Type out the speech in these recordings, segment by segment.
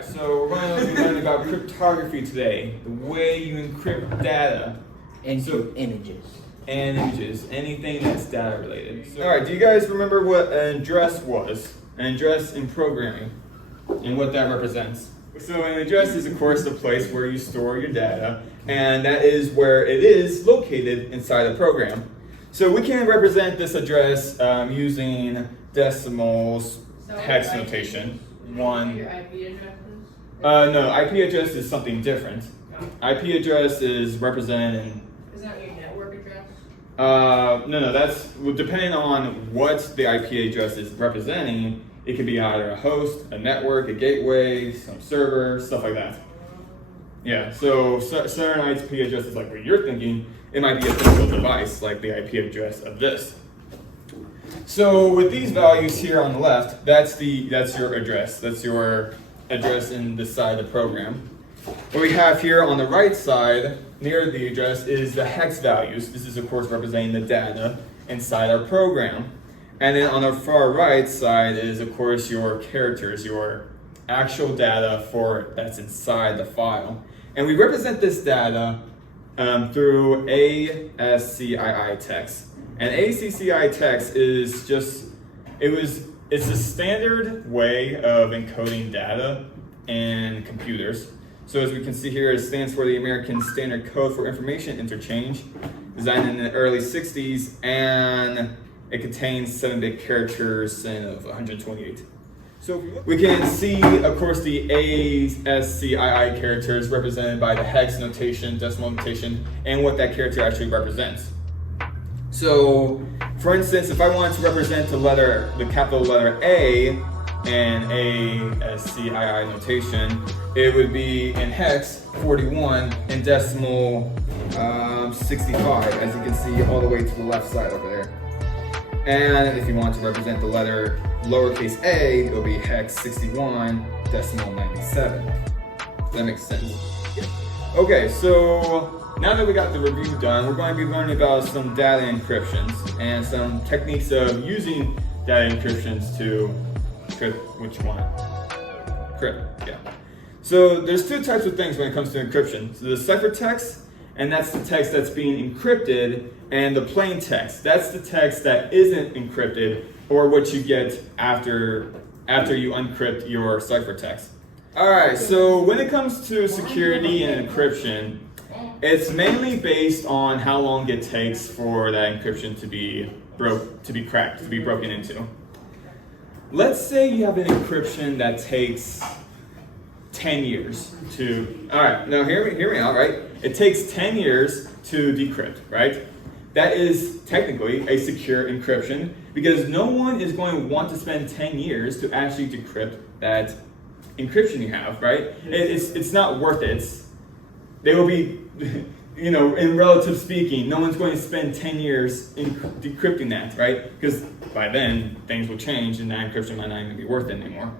Alright, so we're going to be learning about cryptography today. The way you encrypt data. Into images. And images. Anything that's data related. So, alright, do you guys remember what an address was? An address in programming. And what that represents. So an address is, of course, the place where you store your data. And that is where it is located inside a program. So we can represent this address using decimals, hex notation. Your IP addresses? No, IP address is something different. IP address is represented in... Is that your network address? No, that's, well, depending on what the IP address is representing, it could be either a host, a network, a gateway, some server, stuff like that. Yeah, so certain IP addresses like what you're thinking, it might be a physical device, like the IP address of this. So with these values here on the left, that's your address. That's your address in this side of the program. What we have here on the right side, near the address, is the hex values. This is, of course, representing the data inside our program. And then on the far right side is, of course, your characters, your actual data that's inside the file. And we represent this data through ASCII text. And ASCII text is just, it's a standard way of encoding data in computers. So as we can see here, it stands for the American Standard Code for Information Interchange, designed in the early 60s, and it contains 7-bit characters and of 128. So we can see, of course, the ASCII characters represented by the hex notation, decimal notation, and what that character actually represents. So, for instance, if I wanted to represent the capital letter A in ASCII notation, it would be in hex 41 and decimal 65, as you can see all the way to the left side over there. And if you want to represent the letter lowercase a, it will be hex 61 decimal 97. Does that make sense? Yeah. Okay, so now that we got the review done, we're going to be learning about some data encryptions and some techniques of using data encryptions to encrypt what you want. Encrypt, yeah. So there's two types of things when it comes to encryption. So the ciphertext, and that's the text that's being encrypted, and the plain text. That's the text that isn't encrypted, or what you get after you uncrypt your ciphertext. All right, so when it comes to security and encryption, it's mainly based on how long it takes for that encryption to be cracked, to be broken into. Let's say you have an encryption that takes 10 years to, all right, now hear me out, right? It takes 10 years to decrypt, right? That is technically a secure encryption because no one is going to want to spend 10 years to actually decrypt that encryption you have, right? It's not worth it. They will be, in relative speaking, no one's going to spend 10 years in decrypting that, right? Because by then, things will change and that encryption might not even be worth it anymore.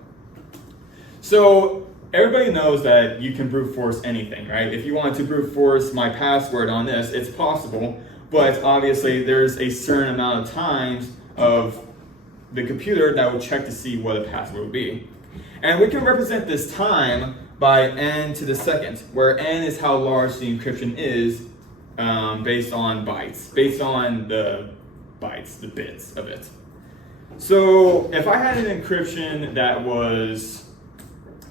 So everybody knows that you can brute force anything, right? If you want to brute force my password on this, it's possible, but obviously there's a certain amount of times of the computer that will check to see what a password will be. And we can represent this time by n to the second, where n is how large the encryption is based on bytes, based on the bytes, the bits of it. So if I had an encryption that was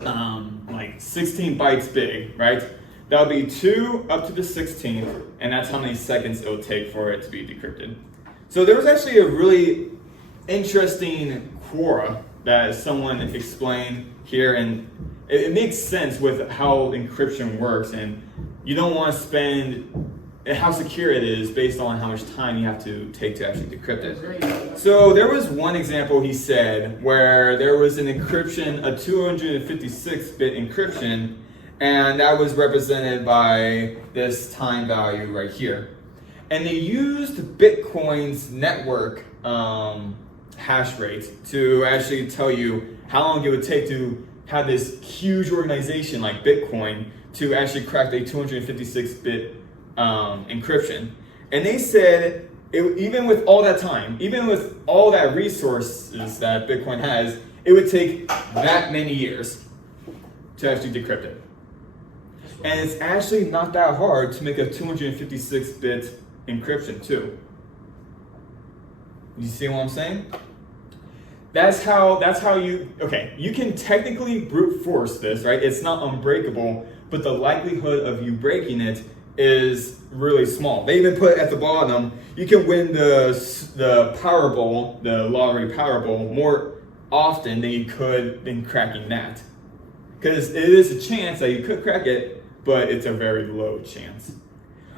like 16 bytes big, right? That would be 2 up to the 16th, and that's how many seconds it would take for it to be decrypted. So there was actually a really interesting quora that someone explained here, and it makes sense with how encryption works, and you don't want to spend how secure it is based on how much time you have to take to actually decrypt it. So there was one example he said where there was an encryption, a 256-bit encryption, and that was represented by this time value right here. And they used Bitcoin's network hash rate to actually tell you how long it would take to have this huge organization like Bitcoin to actually crack a 256-bit encryption. And they said, even with all that time, even with all that resources that Bitcoin has, it would take that many years to actually decrypt it. And it's actually not that hard to make a 256-bit encryption too. You see what I'm saying? That's how you can technically brute force this, right? It's not unbreakable, but the likelihood of you breaking it is really small. They even put at the bottom, you can win the Powerball, the lottery Powerball, more often than you could in cracking that. Because it is a chance that you could crack it, but it's a very low chance.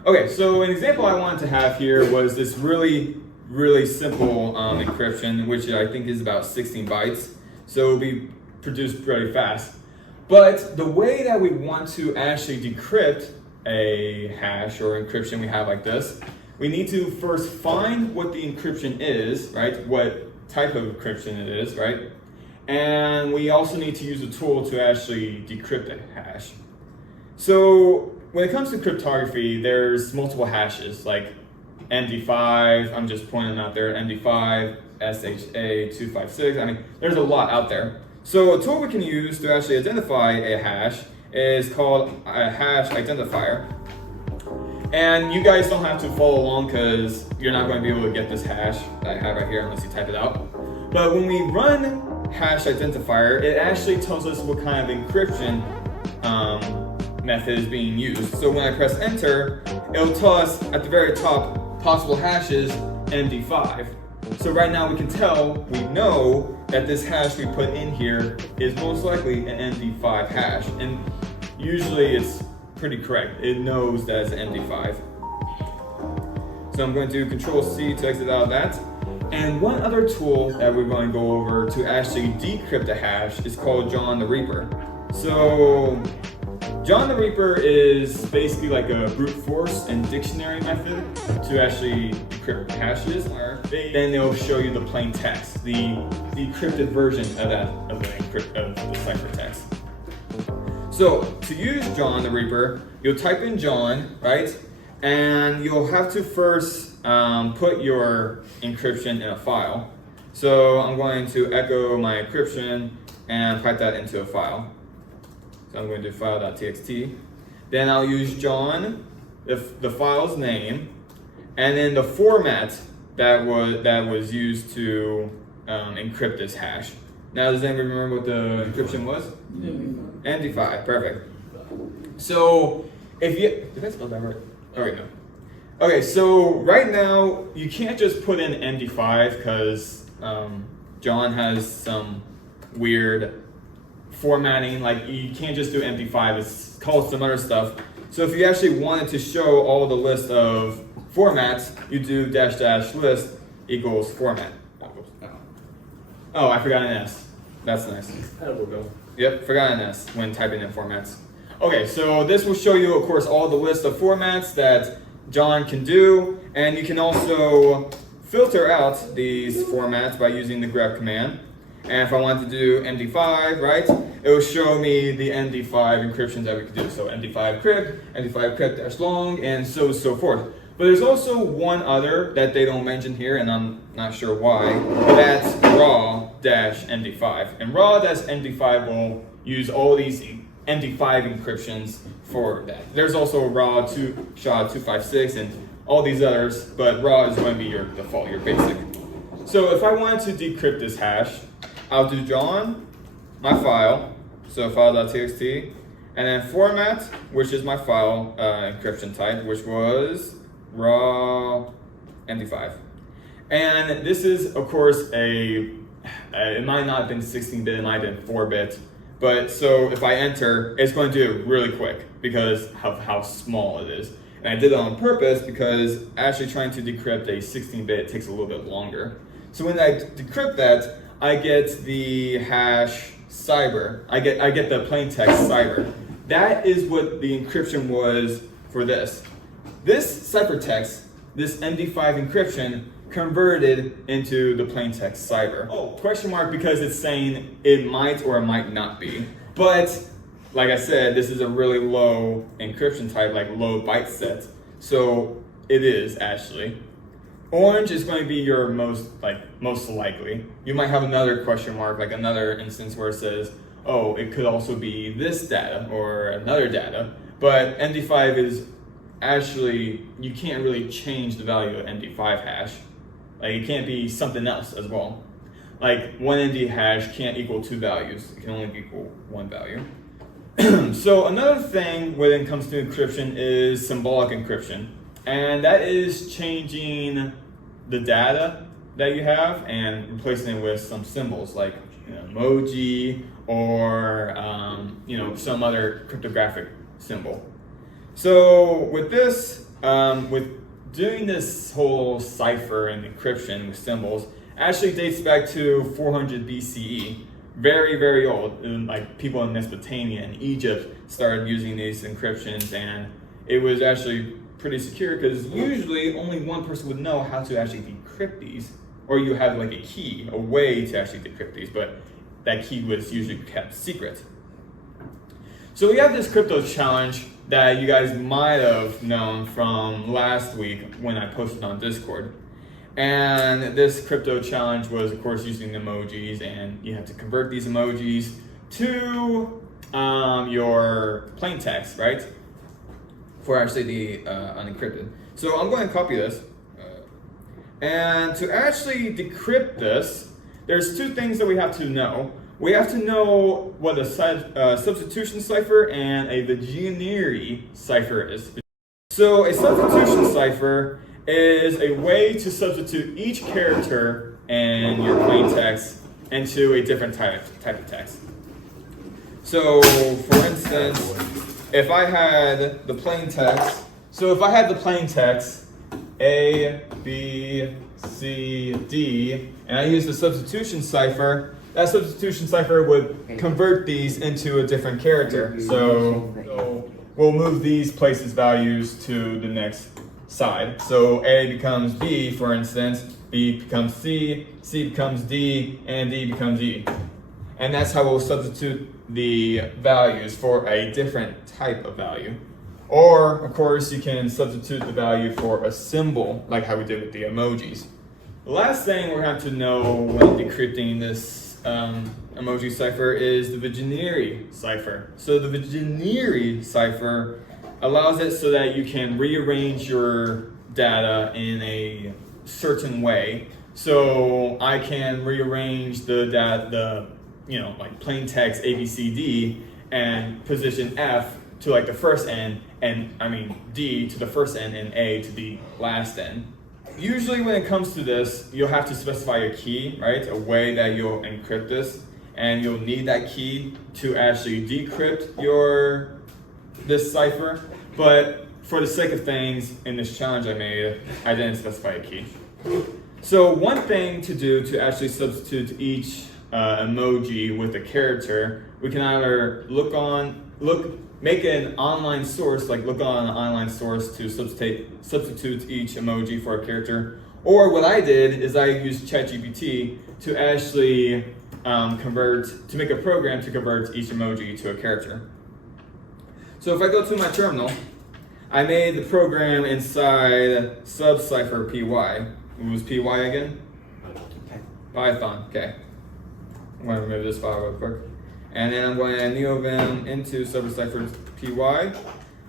Okay, so an example I wanted to have here was this really simple encryption, which I think is about 16 bytes. So it'll be produced pretty fast. But the way that we want to actually decrypt a hash or encryption we have like this, we need to first find what the encryption is, right? What type of encryption it is, right? And we also need to use a tool to actually decrypt a hash. So when it comes to cryptography, there's multiple hashes, like MD5, I'm just pointing out there, MD5, SHA-256, I mean, there's a lot out there. So a tool we can use to actually identify a hash is called a hash identifier. And you guys don't have to follow along because you're not going to be able to get this hash that I have right here unless you type it out. But when we run hash identifier, it actually tells us what kind of encryption method is being used. So when I press enter, it'll tell us at the very top possible hashes MD5. So right now we know that this hash we put in here is most likely an MD5 hash. And usually it's pretty correct. It knows that it's an MD5. So I'm going to do Control C to exit out of that. And one other tool that we're going to go over to actually decrypt a hash is called John the Reaper. So John the Reaper is basically like a brute force and dictionary method to actually decrypt hashes. Then they'll show you the plain text, the decrypted version of the ciphertext. So to use John the Reaper, you'll type in John, right? And you'll have to first put your encryption in a file. So I'm going to echo my encryption and pipe that into a file. So I'm going to do file.txt. Then I'll use John, the file's name, and then the format that was used to encrypt this hash. Now, does anybody remember what the encryption was? MD5, perfect. So did I spell that right? Oh wait, no. Okay, so right now you can't just put in MD5 because John has some weird formatting, like you can't just do MD5, it's called some other stuff. So if you actually wanted to show all the list of formats, you do -- list equals format. Oh, I forgot an S. That's nice. Yep, forgot an S when typing in formats. Okay, so this will show you, of course, all the list of formats that John can do, and you can also filter out these formats by using the grep command. And if I want to do MD5, right, it will show me the MD5 encryptions that we could do. So MD5 crypt, MD5 crypt -long, and so forth. But there's also one other that they don't mention here, and I'm not sure why, but that's raw-MD5. And raw-MD5 will use all these MD5 encryptions for that. There's also raw SHA-256 and all these others, but raw is going to be your default, your basic. So if I wanted to decrypt this hash, I'll do John, my file, so file.txt, and then format, which is my file encryption type, which was raw MD5. And this is, of course, it might not have been 16-bit, it might have been 4-bit, but so if I enter, it's going to do it really quick because of how small it is. And I did that on purpose because actually trying to decrypt a 16-bit takes a little bit longer. So when I decrypt that, I get the hash cyber. I get the plain text cyber. That is what the encryption was for this. This ciphertext, this MD5 encryption, converted into the plain text cyber. Oh, question mark because it's saying it might or it might not be. But like I said, this is a really low encryption type, like low byte set. So it is actually. Orange is going to be your most likely. You might have another question mark, like another instance where it says oh, it could also be this data or another data. But MD5 is actually, you can't really change the value of MD5 hash. Like it can't be something else as well. Like one MD hash can't equal two values. It can only equal one value. So another thing when it comes to encryption is symbolic encryption. And that is changing the data that you have and replacing it with some symbols like emoji or some other cryptographic symbol. So with this, with doing this whole cipher and encryption with symbols, actually dates back to 400 BCE. Very, very old. And like people in Mesopotamia and Egypt started using these encryptions, and it was actually pretty secure because usually only one person would know how to actually decrypt these, or you have like a key, a way to actually decrypt these, but that key was usually kept secret. So we have this crypto challenge that you guys might have known from last week when I posted on Discord. And this crypto challenge was, of course, using emojis, and you have to convert these emojis to your plain text, right? For actually the unencrypted. So I'm going to copy this. And to actually decrypt this, there's two things that we have to know. We have to know what a substitution cipher and a Vigenère cipher is. So a substitution cipher is a way to substitute each character in your plain text into a different type of text. So for instance, if I had the plain text, A, B, C, D, and I use the substitution cipher, that substitution cipher would convert these into a different character. So we'll move these places values to the next side. So A becomes B, for instance, B becomes C, C becomes D, and D becomes E. And that's how we'll substitute the values for a different type of value. Or, of course, you can substitute the value for a symbol, like how we did with the emojis. The last thing we're going to have to know when decrypting this emoji cipher is the Vigenère cipher. So the Vigenère cipher allows it so that you can rearrange your data in a certain way. So I can rearrange the data, like plain text A, B, C, D, and position F to like the first N, and D to the first N, and A to the last N. Usually when it comes to this, you'll have to specify a key, right? A way that you'll encrypt this, and you'll need that key to actually decrypt this cipher. But for the sake of things, in this challenge I made, I didn't specify a key. So one thing to do to actually substitute each emoji with a character, we can either make an online source, like look on an online source to substitute each emoji for a character. Or what I did is I used ChatGPT to actually make a program to convert each emoji to a character. So if I go to my terminal, I made the program inside subcipher py. What was py again? Python, okay. I'm going to remove this file real quick. And then I'm going to neovim into subcipher py.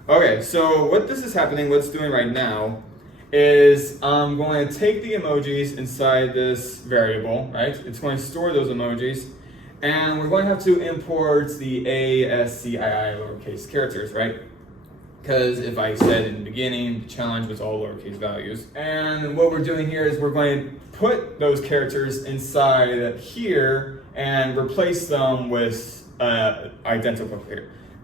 Okay, so what this is happening, what it's doing right now, is I'm going to take the emojis inside this variable, right? It's going to store those emojis. And we're going to have to import the ASCII lowercase characters, right? Because if I said in the beginning, the challenge was all lowercase values. And what we're doing here is we're going to put those characters inside here and replace them with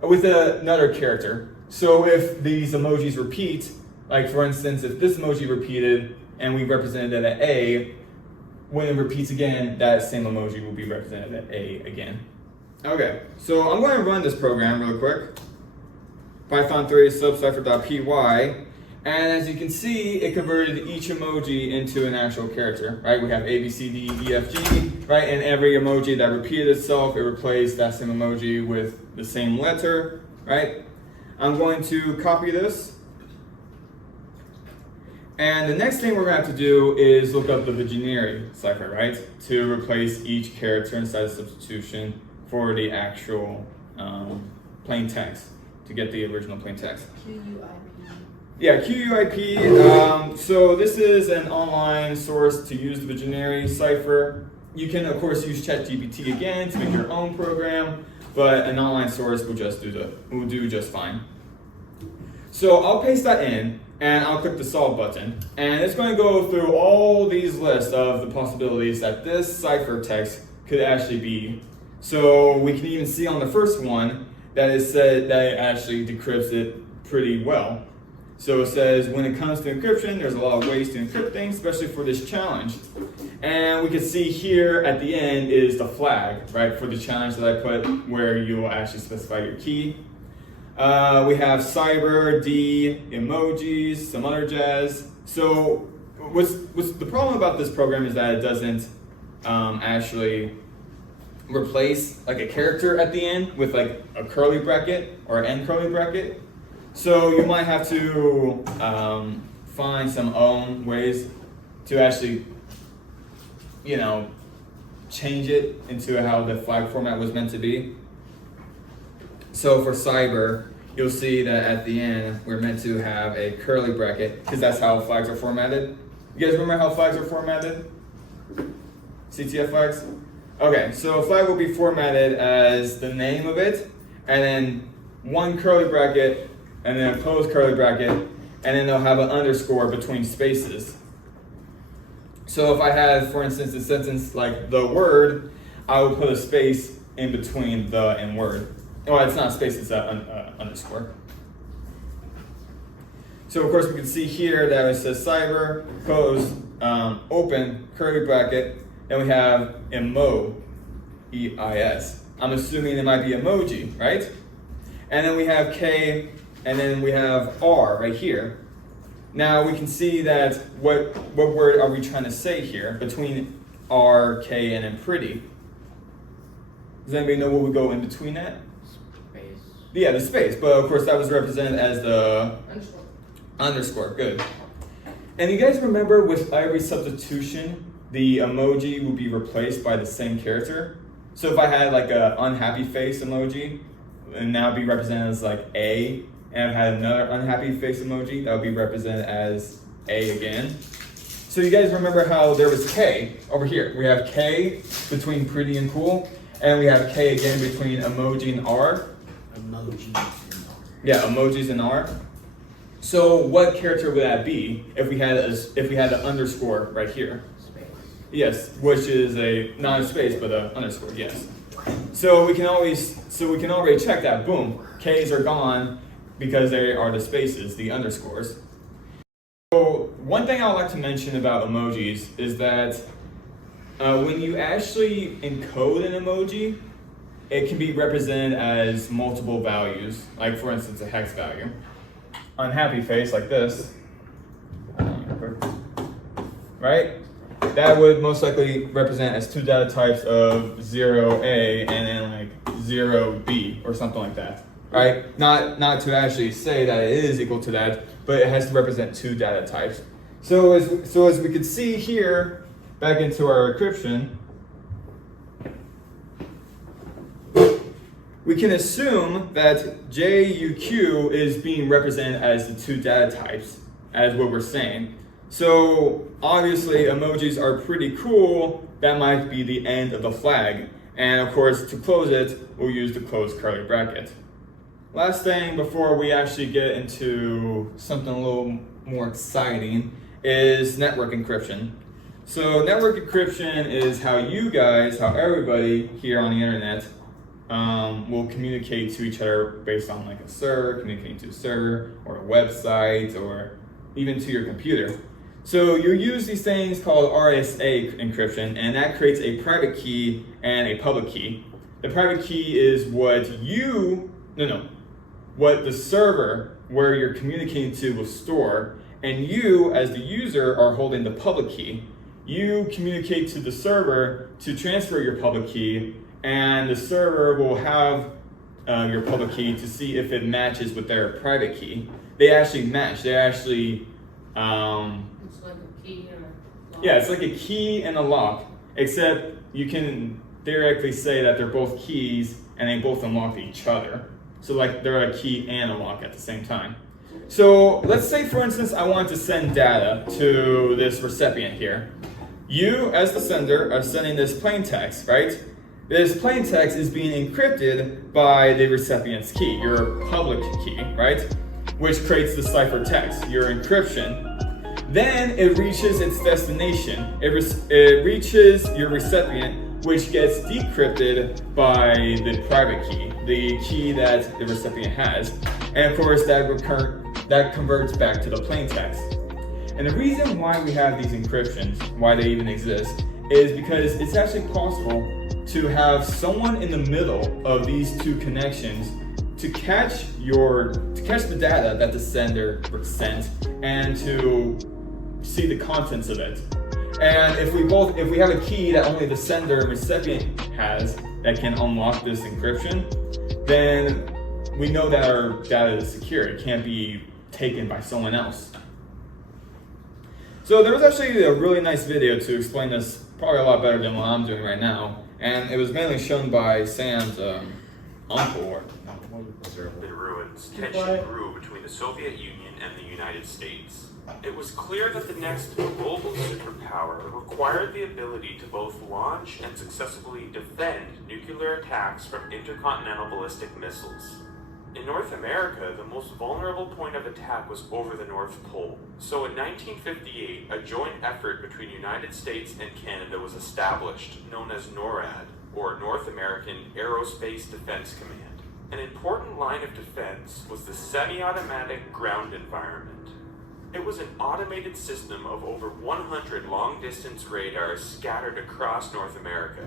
with another character. So if these emojis repeat, like for instance, if this emoji repeated and we represented it at A, when it repeats again, that same emoji will be represented at A again. Okay, so I'm going to run this program real quick. Python 3 subcipher.py, and as you can see, it converted each emoji into an actual character, right? We have A, B, C, D, E, F, G, right? And every emoji that repeated itself, it replaced that same emoji with the same letter, right? I'm going to copy this. And the next thing we're going to have to do is look up the Vigenère cipher, right? To replace each character inside the substitution for the actual plain text, to get the original plain text. QUIP. Yeah, QUIP. So this is an online source to use the Visionary cipher. You can, of course, use ChatGPT again to make your own program, but an online source will do just fine. So I'll paste that in, and I'll click the solve button, and it's going to go through all these lists of the possibilities that this ciphertext could actually be. So we can even see on the first one that it said that it actually decrypts it pretty well. So it says, when it comes to encryption, there's a lot of ways to encrypt things, especially for this challenge. And we can see here at the end is the flag, right, for the challenge that I put where you will actually specify your key. We have cyber, D, emojis, some other jazz. So what's the problem about this program is that it doesn't actually replace like a character at the end with like a curly bracket or end curly bracket. So you might have to find some own ways to actually, change it into how the flag format was meant to be. So for cyber, you'll see that at the end, we're meant to have a curly bracket because that's how flags are formatted. You guys remember how flags are formatted? CTF flags? Okay, so a flag will be formatted as the name of it, and then one curly bracket, and then a closed curly bracket, and then they'll have an underscore between spaces. So if I had, for instance, a sentence like the word, I would put a space in between the and word. Oh, it's not a space, it's an underscore. So of course we can see here that it says cyber, close, open, curly bracket, and we have E-I-S. I'm assuming it might be emoji, right? And then we have K, and then we have R right here. Now we can see that what word are we trying to say here between R, K, and then pretty? Does anybody know what would go in between that? Space. Yeah, the space, but of course that was represented as the Underscore. underscore, good. And you guys remember with every substitution, the emoji would be replaced by the same character? So if I had like a unhappy face emoji, and now it'd be represented as like A, and I've had another unhappy face emoji, that would be represented as A again. So you guys remember how there was K over here. We have K between pretty and cool, and we have K again between emoji and R. Yeah, emojis and R. So what character would that be if we had an underscore right here? Space. Yes, which is not a space but an underscore. Yes. So we can already check that. Boom, K's are gone because they are the spaces, the underscores. So one thing I would like to mention about emojis is that when you actually encode an emoji, it can be represented as multiple values, like for instance a hex value. Unhappy face like this, right? That would most likely represent as two data types of 0A and then like 0B or something like that, right? Not to actually say that it is equal to that, but it has to represent two data types. So as we can see here, back into our encryption, we can assume that JUQ is being represented as the two data types, as what we're saying. So obviously emojis are pretty cool. That might be the end of the flag. And of course, to close it, we'll use the closed curly bracket. Last thing before we actually get into something a little more exciting is network encryption. So network encryption is how everybody here on the internet will communicate to each other based on like a server, communicating to a server or a website or even to your computer. So you use these things called RSA encryption, and that creates a private key and a public key. The private key is what the server where you're communicating to will store, and you as the user are holding the public key. You communicate to the server to transfer your public key, and the server will have your public key to see if it matches with their private key. They actually match. They actually It's like a key and a lock. yeah, it's like a key and a lock, except they theoretically say that they're both keys and they both unlock each other. So like they're a key and a lock at the same time. So let's say, for instance, I want to send data to this recipient here. You, as the sender, are sending this plain text, right? This plain text is being encrypted by the recipient's key, your public key, right? Which creates the ciphertext, your encryption. Then it reaches its destination. It reaches your recipient, which gets decrypted by the private key, the key that the recipient has. And of course, that converts back to the plain text. And the reason why we have these encryptions, why they even exist, is because it's actually possible to have someone in the middle of these two connections to catch the data that the sender sent and to see the contents of it. And if we have a key that only the sender and recipient has that can unlock this encryption, then we know that our data is secure. It can't be taken by someone else. So there was actually a really nice video to explain this, probably a lot better than what I'm doing right now. And it was mainly shown by Sam's uncle. The ruins, tension grew between the Soviet Union and the United States. It was clear that the next global superpower required the ability to both launch and successfully defend nuclear attacks from intercontinental ballistic missiles. In North America, the most vulnerable point of attack was over the North Pole. So in 1958, a joint effort between the United States and Canada was established, known as NORAD, or North American Aerospace Defense Command. An important line of defense was the semi-automatic ground environment. It was an automated system of over 100 long-distance radars scattered across North America.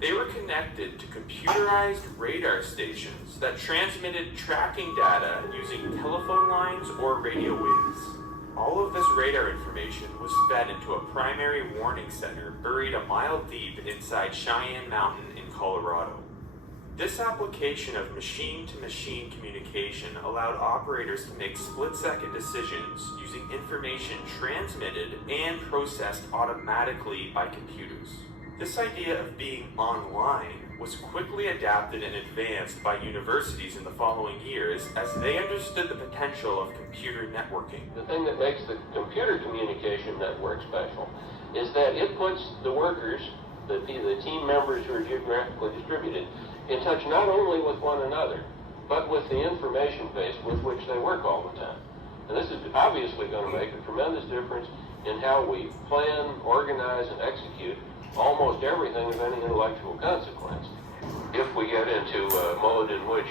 They were connected to computerized radar stations that transmitted tracking data using telephone lines or radio waves. All of this radar information was fed into a primary warning center buried a mile deep inside Cheyenne Mountain in Colorado. This application of machine-to-machine communication allowed operators to make split-second decisions using information transmitted and processed automatically by computers. This idea of being online was quickly adapted and advanced by universities in the following years as they understood the potential of computer networking. The thing that makes the computer communication network special is that it puts the workers, the team members who are geographically distributed, in touch not only with one another, but with the information base with which they work all the time. And this is obviously going to make a tremendous difference in how we plan, organize, and execute almost everything of any intellectual consequence. If we get into a mode in which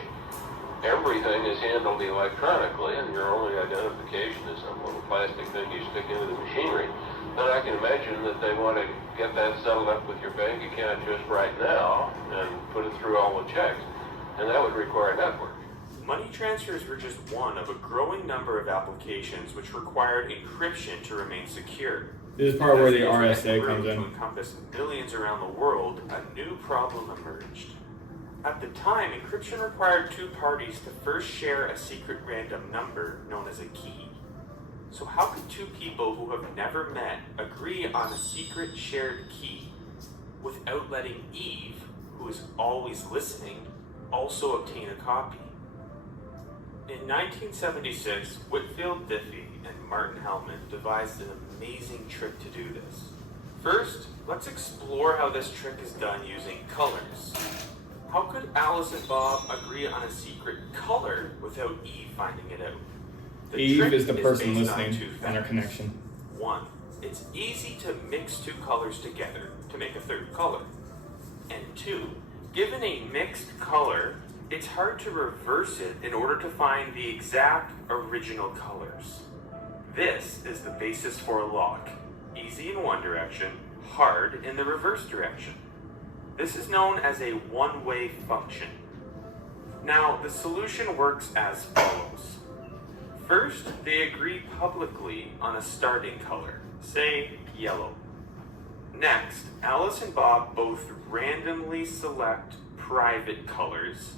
everything is handled electronically and your only identification is some little plastic thing you stick into the machinery, then I can imagine that they want to get that settled up with your bank account just right now and put it through all the checks. And that would require a network. Money transfers were just one of a growing number of applications which required encryption to remain secure. This is part where the As RSA grew comes to in. encompass millions around the world, a new problem emerged. At the time, encryption required two parties to first share a secret random number known as a key. So how could two people who have never met agree on a secret shared key without letting Eve, who is always listening, also obtain a copy? In 1976, Whitfield Diffie and Martin Hellman devised an amazing trick to do this. First, let's explore how this trick is done using colors. How could Alice and Bob agree on a secret color without Eve finding it out? The Eve trick is the person based on listening two and their facts. connection. One, it's easy to mix two colors together to make a third color. And two, given a mixed color, it's hard to reverse it in order to find the exact original colors. This is the basis for a lock. Easy in one direction, hard in the reverse direction. This is known as a one-way function. Now, the solution works as follows. First, they agree publicly on a starting color, say yellow. Next, Alice and Bob both randomly select private colors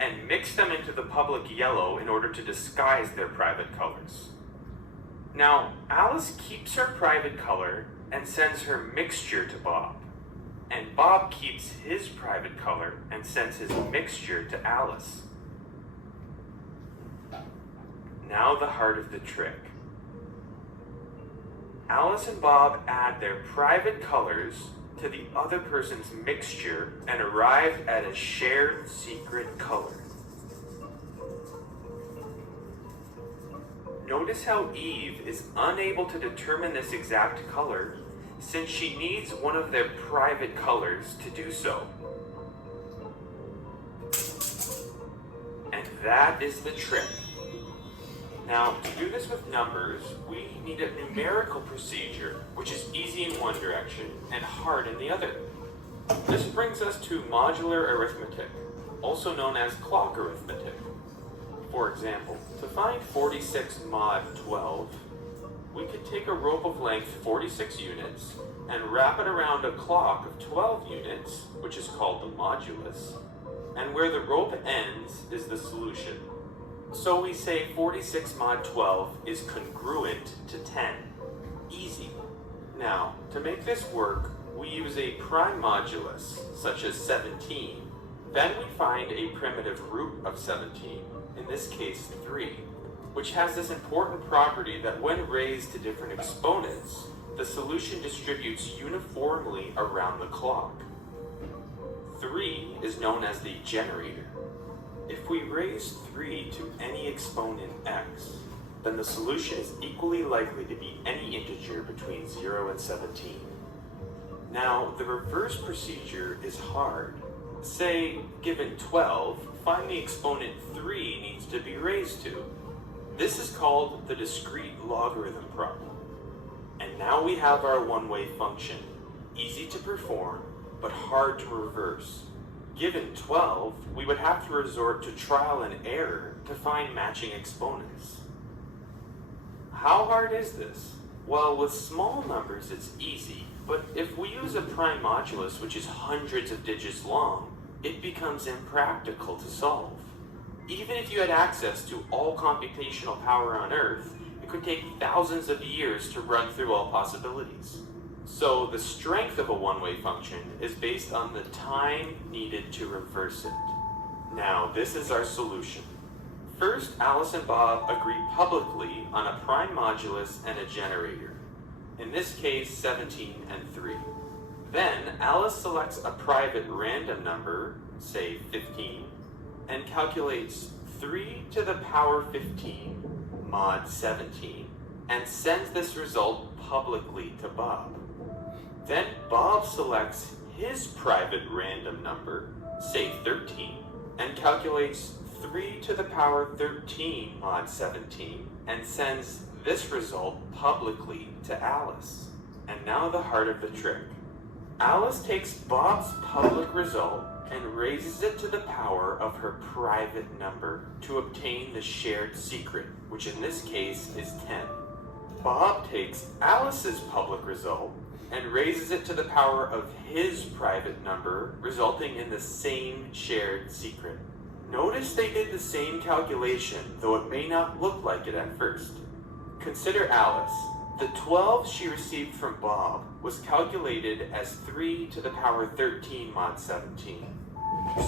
and mix them into the public yellow in order to disguise their private colors. Now, Alice keeps her private color and sends her mixture to Bob. and Bob keeps his private color and sends his mixture to Alice. Now the heart of the trick. Alice and Bob add their private colors to the other person's mixture and arrive at a shared secret color. Notice how Eve is unable to determine this exact color since she needs one of their private colors to do so. And that is the trick. Now, to do this with numbers, we need a numerical procedure, which is easy in one direction and hard in the other. This brings us to modular arithmetic, also known as clock arithmetic. For example, to find 46 mod 12, we could take a rope of length 46 units and wrap it around a clock of 12 units, which is called the modulus, and where the rope ends is the solution. So we say 46 mod 12 is congruent to 10. Easy. Now, to make this work, we use a prime modulus, such as 17. Then we find a primitive root of 17, in this case 3, which has this important property that when raised to different exponents, the solution distributes uniformly around the clock. 3 is known as the generator. If we raise 3 to any exponent x, then the solution is equally likely to be any integer between 0 and 17. Now, the reverse procedure is hard. Say, given 12, find the exponent 3 needs to be raised to. This is called the discrete logarithm problem. And now we have our one-way function, easy to perform, but hard to reverse. Given 12, we would have to resort to trial and error to find matching exponents. How hard is this? Well, with small numbers it's easy, but if we use a prime modulus which is hundreds of digits long, it becomes impractical to solve. Even if you had access to all computational power on Earth, it could take thousands of years to run through all possibilities. So the strength of a one-way function is based on the time needed to reverse it. Now, this is our solution. First, Alice and Bob agree publicly on a prime modulus and a generator. In this case, 17 and 3. Then, Alice selects a private random number, say 15, and calculates 3 to the power 15 mod 17, and sends this result publicly to Bob. Then Bob selects his private random number, say 13, and calculates 3 to the power 13 mod 17, and sends this result publicly to Alice. And now the heart of the trick. Alice takes Bob's public result and raises it to the power of her private number to obtain the shared secret, which in this case is 10. Bob takes Alice's public result and raises it to the power of his private number, resulting in the same shared secret. Notice they did the same calculation, though it may not look like it at first. Consider Alice. The 12 she received from Bob was calculated as 3 to the power 13 mod 17.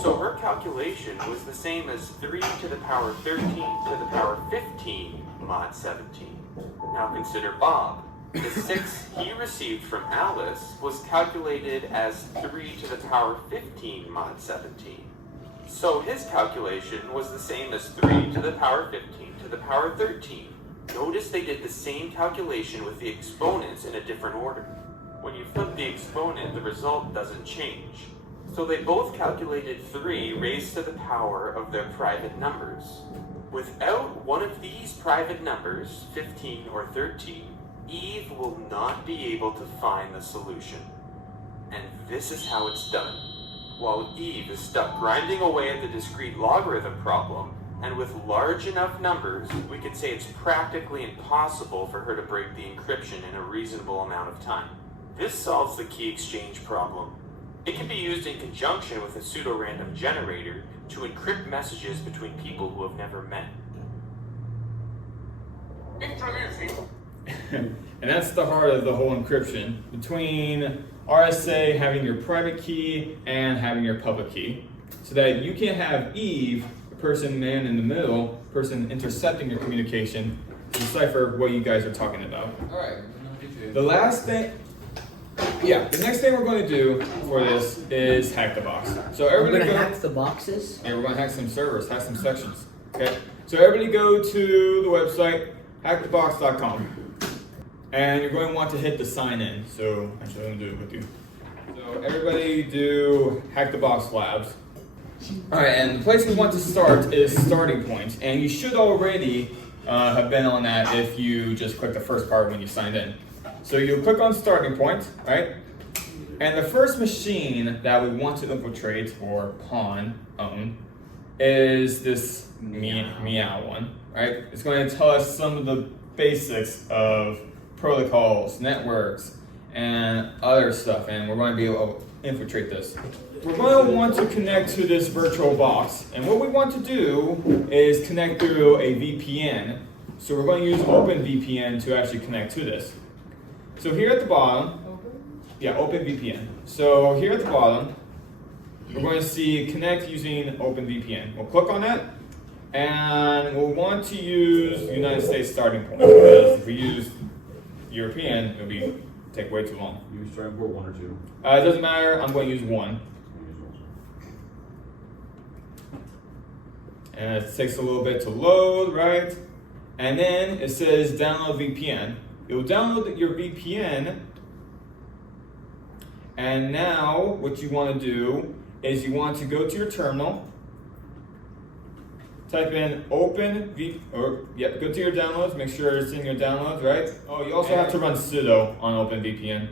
So her calculation was the same as 3 to the power 13 to the power 15 mod 17. Now consider Bob. The 6 he received from Alice was calculated as 3 to the power 15 mod 17. So his calculation was the same as 3 to the power 15 to the power 13. Notice they did the same calculation with the exponents in a different order. When you flip the exponent, the result doesn't change. So they both calculated 3 raised to the power of their private numbers. Without one of these private numbers, 15 or 13, Eve will not be able to find the solution. And this is how it's done. While Eve is stuck grinding away at the discrete logarithm problem, and with large enough numbers, we could say it's practically impossible for her to break the encryption in a reasonable amount of time. This solves the key exchange problem. It can be used in conjunction with a pseudo-random generator to encrypt messages between people who have never met. And that's the heart of the whole encryption. Between RSA having your private key and having your public key, so that you can have Eve, the person man in the middle, person intercepting your communication, to decipher what you guys are talking about. All right. The last thing, the next thing we're going to do for this is hack the box. So We're everybody gonna go, hack the boxes. yeah, we're going to hack some servers, hack some sections. Okay. So everybody go to the website hackthebox.com, and you're going to want to hit the sign in. So actually, I'm going to do it with you. So everybody do Hack the Box Labs. All right, and the place we want to start is Starting Point, and you should already have been on that if you just clicked the first part when you signed in. So you'll click on Starting Point, right? And the first machine that we want to infiltrate or own is this meow one, right? It's going to tell us some of the basics of protocols, networks, and other stuff, and we're going to be able to infiltrate this. We're going to want to connect to this virtual box, and what we want to do is connect through a VPN. So we're going to use OpenVPN to actually connect to this. So here at the bottom, OpenVPN. So here at the bottom, we're going to see connect using OpenVPN. We'll click on that, and we'll want to use United States starting point, because if we use European, it'll take way too long. Use starting port 1 or 2. It doesn't matter, I'm going to use 1. And it takes a little bit to load, right? And then it says download VPN. You'll download your VPN, and now what you want to do is you want to go to your terminal, type in go to your downloads, make sure it's in your downloads, right? Oh, you also have to run sudo on OpenVPN.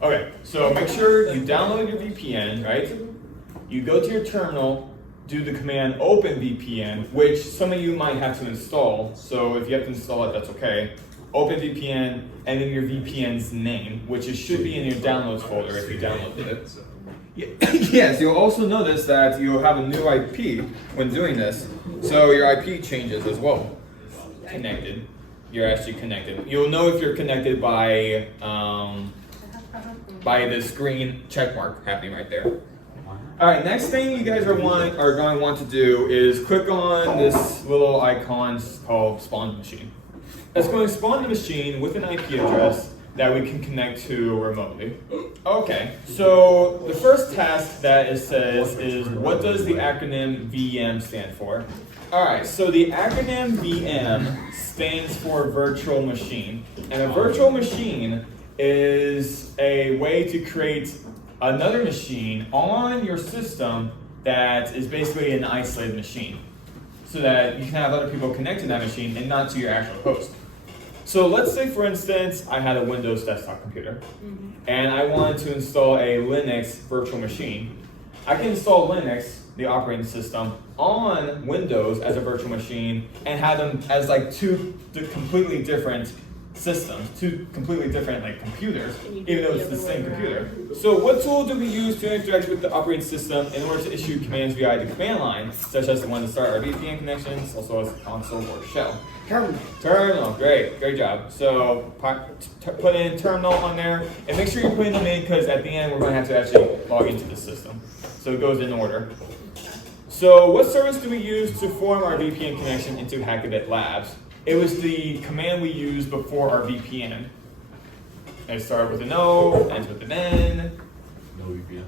Okay, so make sure you download your VPN, right? You go to your terminal, do the command OpenVPN, which some of you might have to install. So if you have to install it, that's okay. OpenVPN, and then your VPN's name, which should be in your downloads folder if you downloaded it. Yes, you'll also notice that you'll have a new IP when doing this. So your IP changes as well. Connected. You're actually connected. You'll know if you're connected by this green check mark happening right there. All right, next thing you guys are going to want to do is click on this little icon called Spawn Machine. That's going to spawn the machine with an IP address that we can connect to remotely. Okay, so the first task that it says is, what does the acronym VM stand for? All right, so the acronym VM stands for virtual machine, and a virtual machine is a way to create another machine on your system that is basically an isolated machine, so that you can have other people connect to that machine and not to your actual host. So let's say, for instance, I had a Windows desktop computer, and I wanted to install a Linux virtual machine. I can install Linux, the operating system, on Windows as a virtual machine and have them as like two completely different systems, two completely different computers, even though it's the same computer. So what tool do we use to interact with the operating system in order to issue commands via the command line, such as the one to start our VPN connections, also as console or shell? Terminal, great job. So put in terminal on there, and make sure you're putting them in, because at the end we're going to have to actually log into the system. So it goes in order. So what service do we use to form our VPN connection into Hackabit Labs? It was the command we used before our VPN. It started with an O, ends with an N. No VPN.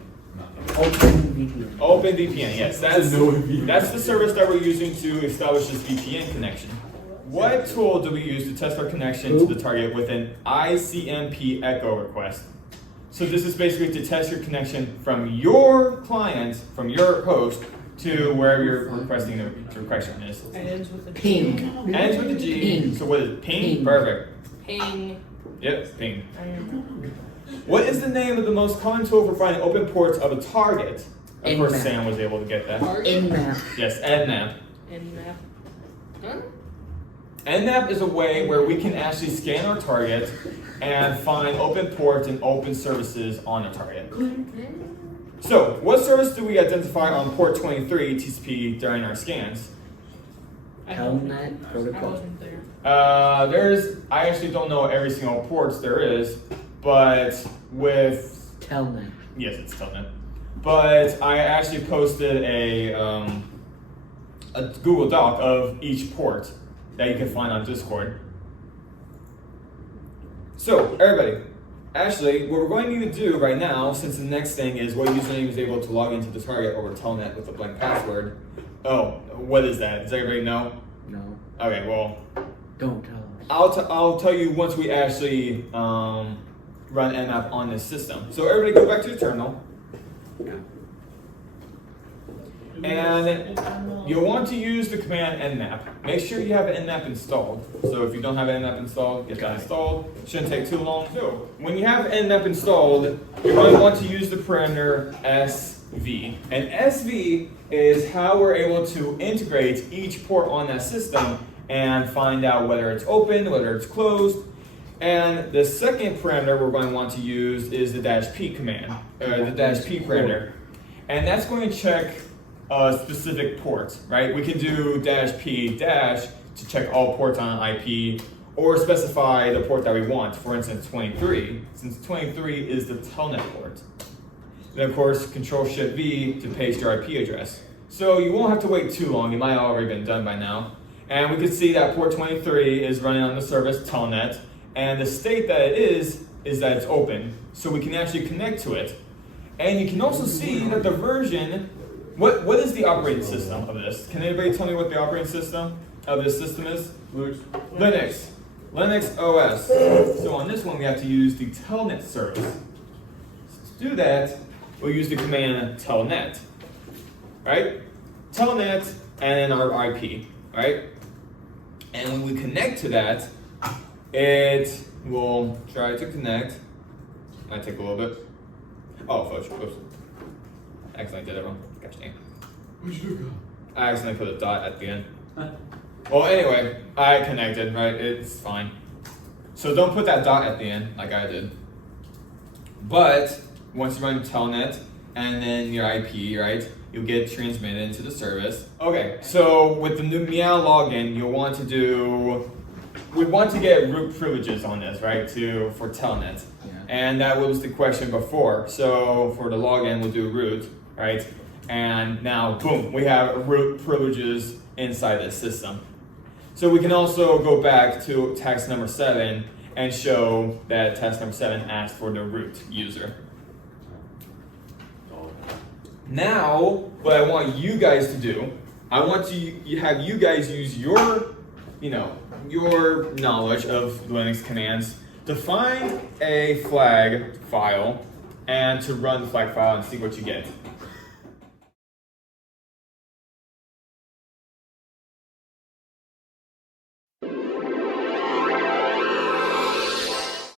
OpenVPN. OpenVPN, yes. That's No VPN. the service that we're using to establish this VPN connection. What tool do we use to test our connection to the target with an ICMP echo request? So this is basically to test your connection from your client, from your host, to wherever you're requesting the connection is. It ends with a Ping. Ends with a G. Ping. So what is it? Ping? Ping. Ping. Perfect. Yep, ping. What is the name of the most common tool for finding open ports of a target? Of course, Nmap. Sam was able to get that. Nmap. Yes, Nmap. Nmap. Huh? Nmap is a way where we can actually scan our target and find open ports and open services on a target. So, what service do we identify on port 23 TCP during our scans? Telnet I protocol. wasn't there. I actually don't know every single ports there is, but with, Telnet. yes, it's Telnet. But I actually posted a Google Doc of each port that you can find on Discord. So, everybody, actually, what we're going to need to do right now, since the next thing is what username is able to log into the target over Telnet with a blank password. Oh, what is that? Does everybody know? No. Okay, well, Don't tell us. I'll tell you once we actually run nmap on this system. So everybody go back to your terminal. And you'll want to use the command nmap. Make sure you have nmap installed. So if you don't have nmap installed, get that installed. Shouldn't take too long. So when you have nmap installed, you're going to want to use the parameter SV. And SV is how we're able to integrate each port on that system and find out whether it's open, whether it's closed. And the second parameter we're going to want to use is the -p command, or the -p parameter. And that's going to check a specific port, right? We can do -p- to check all ports on an IP, or specify the port that we want. For instance, 23, since 23 is the telnet port. Then of course, Control-Shift-V to paste your IP address. So you won't have to wait too long. It might have already been done by now. And we can see that port 23 is running on the service telnet, and the state that it is that it's open. So we can actually connect to it. And you can also see that the version, what is the operating system of this? Can anybody tell me what the operating system of this system is? Linux. Linux OS. So on this one we have to use the telnet service. So to do that, we'll use the command telnet, right? Telnet and then our IP, right? And when we connect to that, it will try to connect. Might take a little bit. Oh, fudge. Oops. I accidentally did it wrong. Gosh dang. I accidentally put a dot at the end. Well, anyway, I connected, right? It's fine. So don't put that dot at the end like I did. But once you run telnet and then your IP, right, you'll get transmitted into the service. Okay, so with the new meow login, you'll want to do, we want to get root privileges on this, right, for telnet. Yeah. And that was the question before. So for the login, we'll do root, right? And now, boom, we have root privileges inside this system. So we can also go back to task number 7 and show that task number 7 asked for the root user. Now, what I want you guys to do, I want to have you guys use your, your knowledge of Linux commands to find a flag file and to run the flag file and see what you get.